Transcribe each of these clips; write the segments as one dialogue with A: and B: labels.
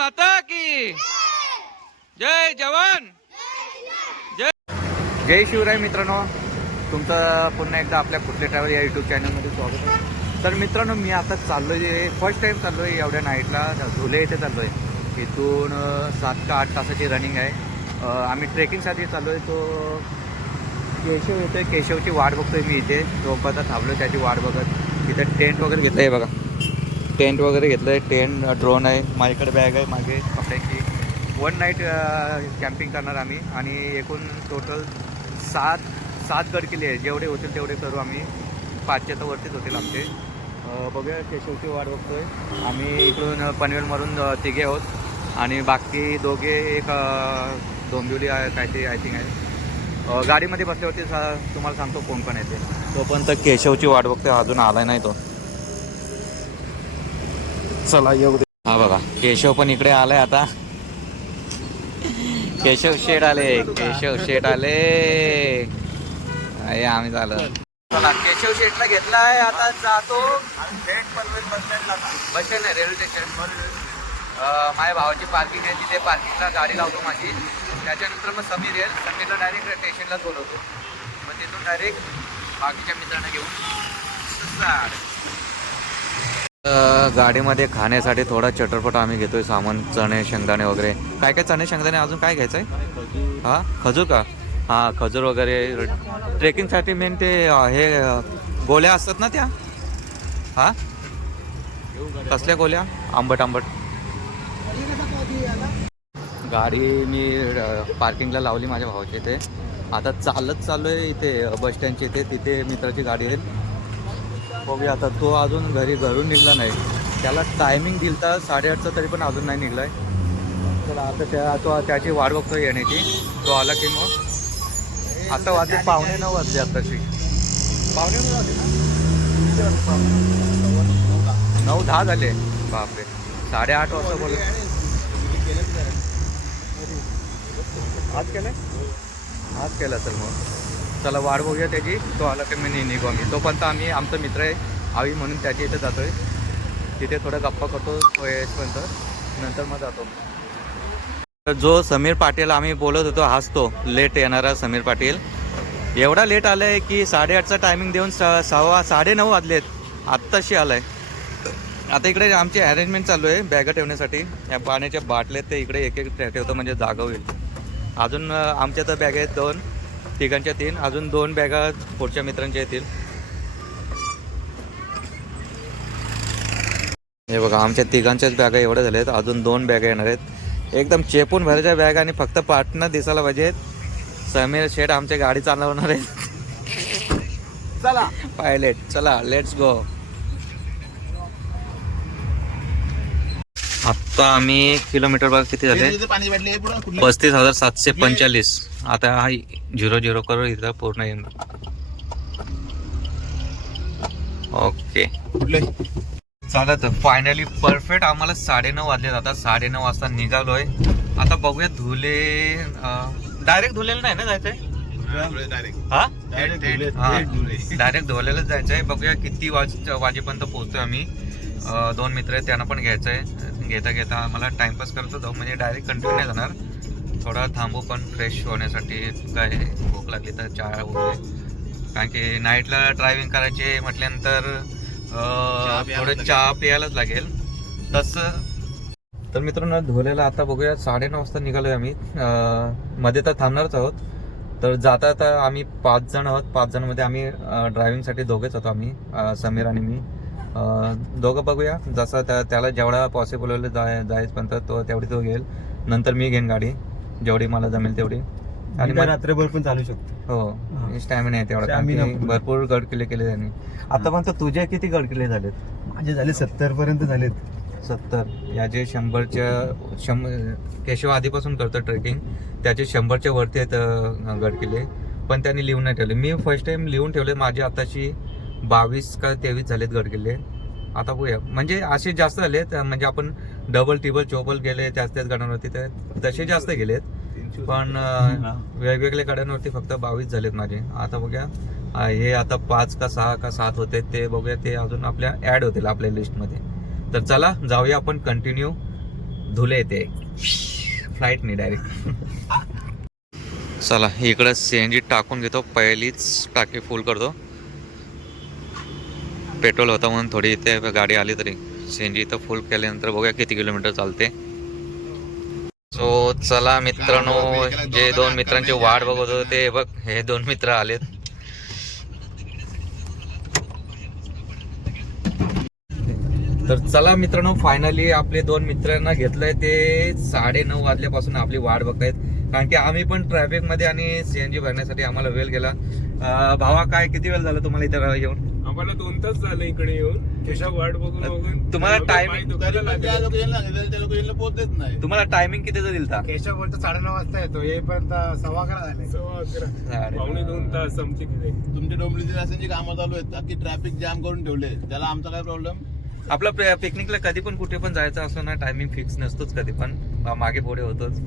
A: माता की। जय जवान। जय जय शिवराय मित्रांनो तुमचं पुन्हा एकदा आपल्या कुठले ट्रॅव्हल या युट्यूब चॅनलमध्ये स्वागत आहे. तर मित्रांनो मी आता चाललो आहे फर्स्ट टाइम चाललो आहे एवढ्या नाईटला झुले इथे चाललो आहे इथून सात का आठ तासाची रनिंग आहे. आम्ही ट्रेकिंगसाठी चाललो आहे तो केशव येतोय केशवची वाट बघतोय मी इथे. झोपाचा थांबलो त्याची वाट बघत. इथे टेंट वगैरे घेतलं आहे बघा. टेंट वगैरे घेतलं आहे टेंट ड्रोन आहे. माझ्याकडे बॅग आहे. मागे कपड्यांची वन नाईट कॅम्पिंग करणार आम्ही. आणि एकूण टोटल सात सात गड किल्ले आहे जेवढे होतील तेवढे करू आम्ही. पाचच्या तर वरतीच होतील आमचे. बघूया केशवची वाट बघतोय. आम्ही इकडून पनवेलमधून तिघे आहोत. आणि बाकी दोघे एक डोंबिवली काहीतरी आय थिंक आहे. गाडीमध्ये बसल्यावरती सा- तुम्हाला सांगतो कोण पण येते तोपर्यंत केशवची वाट बघते अजून आला नाही तो. चला येऊ दे. हा बघा केशव पण इकडे आलाय आता. केशव शेठ आले केशव शेठ आले. आहे आम्ही झालं. चला केशव शेठला घेतलाय आता जातो. बस स्टँड आहे रेल्वे स्टेशन. माझ्या भावाची पार्किंग आहे तिथे पार्किंगला गाडी लावतो माझी. त्याच्यानंतर मग समीर येईल. समीरला डायरेक्ट स्टेशनला बोलवतो. मग तिथून डायरेक्ट बाकीच्या मित्रांना घेऊन. गाडीमध्ये खाण्यासाठी थोडा चटरपट आम्ही घेतोय सामान चणे शेंगदाणे वगैरे. काय काय चणे शेंगदाणे अजून काय घ्यायचं आहे हा? खजूर का? हा खजूर वगैरे. ट्रेकिंगसाठी मेन ते हे गोल्या असतात ना त्या? हा? कसल्या गोल्या? आंबट आंबट. गाडी मी पार्किंगला लावली माझ्या भावाचे इथे. आता चालत चालू आहे इथे बस स्टँडच्या इथे. तिथे मित्राची गाडी आहे बघूया आता. तो अजून घरी घरून निघला नाही. त्याला टायमिंग दिलता साडेआठचा तरी पण अजून नाही निघलाय. तर आता त्या तो त्याची वाट बघतो येण्याची. तो आला की मग. आता वाजले पावणे नऊ वाजले आताशी. पावणे नऊ वाजले ना? नऊ दहा झाले. बापरे. साडेआठ वाजता बोल आज केलंय? आज केलं असेल मग. चला वाट बघूया त्याची. तो आला की मी निघू आम्ही. तोपर्यंत आम्ही आमचा मित्र आहे. आवी म्हणून त्याच्या इथे जातोय. तिथे थोडं गप्पा करतो येईपर्यंत नंतर मग जातो. तर जो समीर पाटील आम्ही बोलत होतो हाच तो लेट येणारा समीर पाटील. एवढा लेट आलाय की साडेआठचा टायमिंग देऊन स- सव्वा साडे नऊ वाजलेत. आत्ताशी आलाय. आता इकडे आमची अरेंजमेंट चालू आहे बॅगा ठेवण्यासाठी. या पाण्याच्या बाटल्या ते इकडे एक एक ठेवतो म्हणजे जागा होईल. अजून आमच्या तर बॅग आहेत दोन. तिघांच्या तीन. अजून दोन बॅगा पुढच्या मित्रांच्या येतील. हे बघा आमच्या तिघांच्याच बॅगा एवढ्या झाल्या आहेत अजून दोन बॅगा येणार आहेत. एकदम चेपून भरायच्या बॅग आणि फक्त पार्टनर दिसायला पाहिजेत समीर शेठ आमच्या गाडी चालवणार आहेत.
B: चला.
A: पायलट चला लेट्स गो आता आम्ही किलोमीटर बघा किती झाले? पस्तीस हजार सातशे पंचेचाळीस. आता हा झिरो झिरो करू इथं पूर्ण येणार. ओके. चालत फायनली परफेक्ट आम्हाला साडेनऊ वाजले आता. साडेनऊ वाजता निघालोय. आता बघूया धुले डायरेक्ट धुलेलं नाही ना जायचंय? हा? डायरेक्ट धुलेलंच जायचंय. बघूया किती वाज वाजेपर्यंत पोहोचतोय आम्ही. दोन मित्र आहेत त्यांना पण घ्यायचंय. घेता घेता आम्हाला टाइमपास करत. होतो म्हणजे डायरेक्ट कंटिन्यू नाही जाणार. थोडा थांबू पण फ्रेश होण्यासाठी काय भूक लागली तर चहा वगैरे. कारण की नाईटला ड्रायव्हिंग करायचे म्हटल्यानंतर थोडं. चहा प्यायलाच लागेल. तसं तर मित्रांनो धुलेला आता बघूया साडेनऊ वाजता निघालोय आम्ही. मध्ये तर थांबणारच आहोत. तर जाता आता आम्ही पाच जण आहोत. पाच जणांमध्ये आम्ही ड्रायव्हिंगसाठी दोघेच होतो आम्ही समीर आणि मी. दोघं बघूया. जसं त्या त्याला जेवढा पॉसिबल होईल जाय जायचपर्यंत तो तेवढी तो घेईल. नंतर मी घेईन गाडी. जेवढी मला जमेल तेवढी. आणि मग-
B: रात्रभर पण चालू शकतो.
A: हो स्टॅमिना आहे तेवढा. कारण
B: Stamina
A: की
B: पण.
A: भरपूर गड किल्ले केले त्यांनी. आतापर्यंत तुझे किती गड किल्ले झालेत?
B: माझे झाले सत्तर पर्यंत झालेत.
A: सत्तर. याचे शंभरच्या शंभर केशव आधीपासून करतो ट्रेकिंग त्याचे शंभरच्या वरती आहेत अं, गड किल्ले पण त्यांनी लिहून नाही ठेवले. मी फर्स्ट टाइम लिहून ठेवले माझे आताशी बावीस का तेवीस झालेत गड किल्ले आता बघूया. म्हणजे असे जास्त झालेत अं, म्हणजे आपण डबल टिबल चोबल गेले त्याच त्याच गडांवरती. ते तसे जास्त गेलेत. पण वेगवेगळ्या गड्यांवरती फक्त बावीस झालेत माझे. आता बघूया. हे आता पाच का सहा का सात होते ते बघूया. ते अजून आपल्या ऍड होतील आपल्या लिस्टमध्ये तर चला जाऊया आपण कंटिन्यू धुले येते फ्लाईट नाही डायरेक्ट चला इकडं सी एन जी टाकून घेतो. पहिलीच टाकी फुल करतो. पेट्रोल होता म्हणून थोडी इथे गाडी आली तरी. सी एन जी इथं फुल केल्यानंतर बघूया किती किलोमीटर चालते. सो चला मित्रांनो जे दोन मित्रांची वाट बघत होते ते बघ हे दोन मित्र आलेत. तर चला मित्रांनो फायनली आपले दोन मित्रांना घेतलंय ते साडे नऊ वाजल्यापासून आपली वाट बघतायत. कारण की आम्ही पण ट्रॅफिकमध्ये आणि सीएनजी भरण्यासाठी आम्हाला वेळ गेला. भावा काय किती वेळ झाला तुम्हाला इथे येऊन
C: आम्हाला दोन तास झाले इकडे येऊन. केशव वाट बघून बघून
A: तुम्हाला timing-
C: दुखायला लागले.
B: पोहोचत नाही
A: तुम्हाला टायमिंग कितीचा दिलता?
D: केशव बोलतो साडेनऊ वाजता येतो. येईपर्यंत सव्वा अकरा झाले.
C: सव्वा अकरा.
A: साडे-
C: पावणे दोन तास समथिंग
B: तुमचे डोंबलीचे रस्त्यांची कामं चालू आहेत अख्खी ट्रॅफिक जाम करून ठेवले. त्याला आमचा काय प्रॉब्लेम
A: आपलं पिकनिकला कधी पण कुठे पण जायचं असलं ना टायमिंग फिक्स नसतोच कधी पण. मागे पुढे होतोच.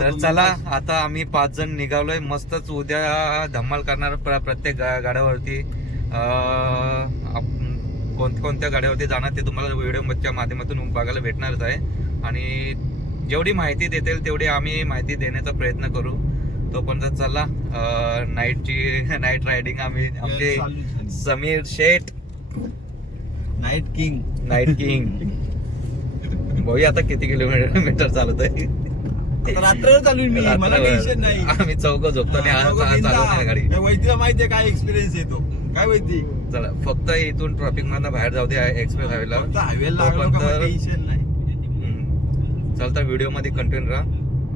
A: तर चला आता आम्ही पाच जण निघालोय. मस्तच उद्या धम्माल करणार प्र- प्रत्येक गा- गाड्यावरती. अं, आप- कोण कोणत्या गाड्यावरती जाणार ते तुम्हाला व्हिडिओच्या माध्यमातून बघायला भेटणारच आहे. आणि जेवढी माहिती देतील तेवढी आम्ही माहिती देण्याचा प्रयत्न करू. तोपर्यंत चला नाईटची नाईट रायडिंग आम्ही आमचे समीर शेठ.
B: नाईट किंग
A: नाईट किंग बघूया आता किती किलोमीटर मीटर चालत आहे
B: रात्र चालू मी. मला टेन्शन नाही.
A: आम्ही चौघ झोपतो आणि गाडी.
B: माहितीये काय एक्सपिरियन्स येतो काय माहिती?
A: चला फक्त इथून ट्रॉफिक मधनं बाहेर जाऊ दे एक्सप्रेस हायवेला हम्म. चल तर व्हिडिओमध्ये कंटिन्यू राहा.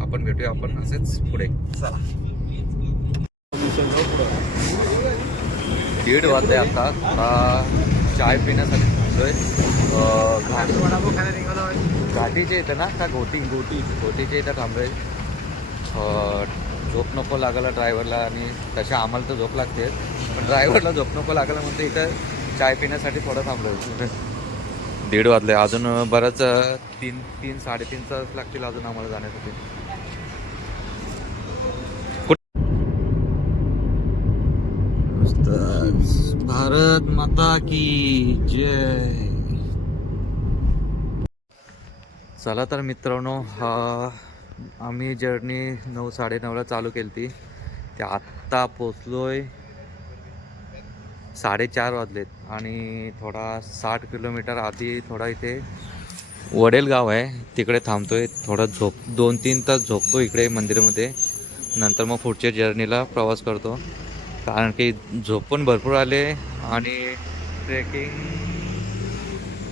A: आपण भेटूया आपण असेच पुढे.
B: चला.
A: दीड वाजले आता. थोडा चाय पिण्यासाठी थांबलोय. अं, घाट-
D: वडापाव खायला निघालो
A: घाटीचे इथं ना का घोटी गोटी घोटीचे इथं थांबलोय. अं, झोप नको लागायला ड्रायव्हरला आणि तशा आम्हाला तर झोप लागते पण ड्रायव्हरला झोप नको लागायला म्हणते इथं चाय पिण्यासाठी थोडं थांबलोय दीड वाजले. अजून बरंच तीन तीन साडेतीन तास लागतील अजून आम्हाला जाण्यासाठी. भारत माता की जय. चला तर मित्रांनो हा आम्ही जर्नी नऊ साडेनऊला चालू केली ती ते आत्ता पोचलोय साडेचार वाजलेत आणि थोडा साठ किलोमीटर आधी थोडा इथे वडेल गाव आहे. तिकडे थांबतोय थोडा झोप दोन तीन तास झोपतो इकडे मंदिरामध्ये. नंतर मग पुढच्या जर्नीला प्रवास करतो. कारण की झोप पण भरपूर आले आणि ट्रेकिंग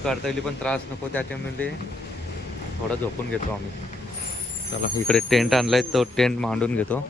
A: करता येईल पण त्रास नको त्याच्यामध्ये थोडं झोपून घेतो आम्ही. चला इकडे टेंट आणलाय तो टेंट मांडून घेतो.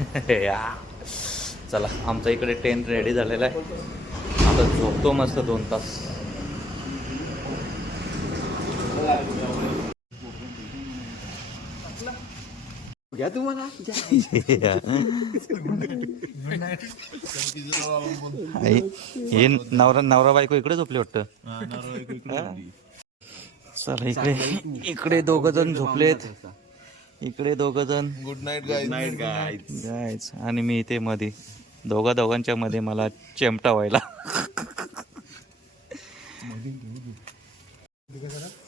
A: चला आमचा इकडे टेंट रेडी झालेला आहे. आता झोपतो मस्त दोन तास.
B: घ्या तुम्हाला.
A: आई, हे नवरा नवरा बायको इकडे झोपले वाटतं? चला इकडे इकडे दोघ जण झोपलेत. इकडे दोघ जण.
B: गुड नाईट गाईज नाईट
A: गायच आणि मी इथे मध्ये दोघा दोघांच्या मध्ये मला चेमटा व्हायला.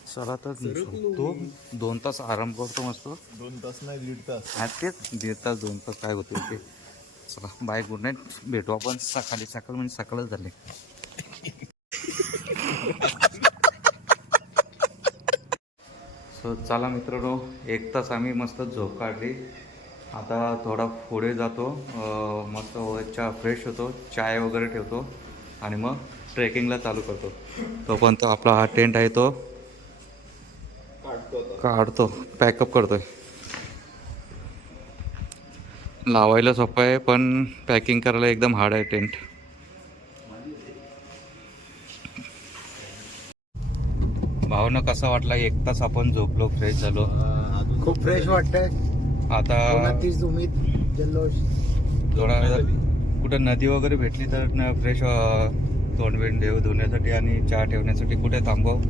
A: चला तर झोपतो दोन तास आराम करतो मस्त.
B: दोन तास नाही दीड तास.
A: हा तेच. दीड तास दोन तास काय होते ते. चला बाय गुड नाईट भेटू आपण सकाळी. सकाळ म्हणजे सकाळच झाले. सो चला मित्रांनो एक तास आम्ही मस्त झोप काढली. आता थोडा पुढे जातो. मस्त चहा फ्रेश होतो चाय वगैरे ठेवतो आणि मग ट्रेकिंगला चालू करतो. तोपर्यंत आपला हा टेंट आहे तो काढतो पॅकअप करतोय. लावायला सोपं आहे पण पॅकिंग करायला एकदम हार्ड आहे टेंट. मित्रांनो कसा वाटला? एक तास आपण झोपलो फ्रेश झालो.
D: खूप फ्रेश वाटतंय.
A: आता
D: तीच उमेद जल्लोष.
A: थोडा कुठं नदी वगैरे भेटली तर फ्रेश तोंड बिंड देव धुण्यासाठी आणि चहा ठेवण्यासाठी कुठे थांबव?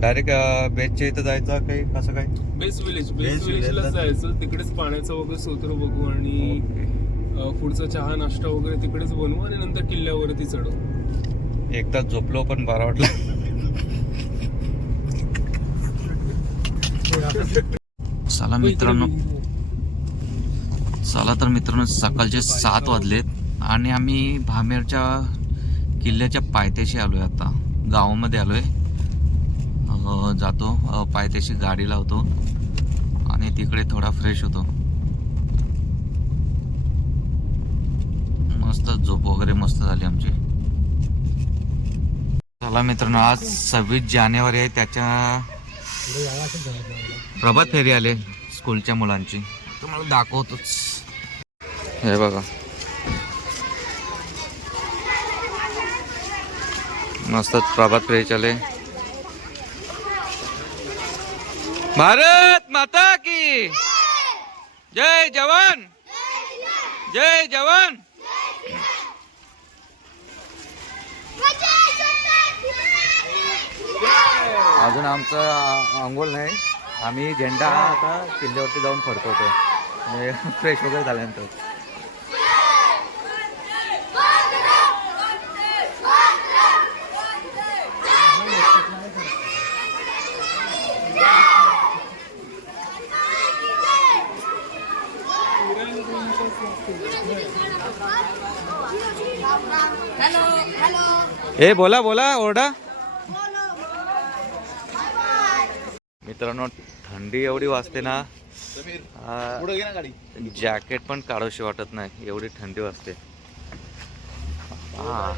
A: डायरेक्ट बेचच्या इथं जायचं काही? कसं काय
C: बेस्ट विलेज बेस्ट विलेजला
B: ला-
C: जायचं. तिकडेच पाण्याचं वगैरे सूत्र बघू आणि पुढचा चहा नाश्ता वगैरे तिकडेच बनवू आणि नंतर किल्ल्यावरती चढू.
A: एक तास झोपलो पण बरा वाटला. चला मित्रांनो. चला तर मित्रांनो सकाळचे सात वाजलेत आणि आम्ही भामेरच्या किल्ल्याच्या पायथ्याशी आलोय आता. गावामध्ये आलोय. जातो. पायथ्याशी गाडी लावतो आणि तिकडे थोडा फ्रेश होतो. मस्त झोप वगैरे मस्त झाली आमची. चला मित्रांनो आज सव्वीस जानेवारी आहे. त्याच्या प्रभात फेरी आले स्कूलच्या मुलांची. तुम्हाला दाखवतोच हे बघा. मस्त प्रभात फेरी चाले भारत माता की. जय जवान. जय जवान. अजून आमचं आंघोळ नाही. आम्ही झेंडा आता किल्ल्यावरती जाऊन फडकवतो. म्हणजे फ्रेश वगैरे झाल्यानंतर. ए बोला बोला ओरडा. मित्रांनो थंडी एवढी वाजते ना. जॅकेट पण काढूशी वाटत नाही. एवढी थंडी वाजते. हा.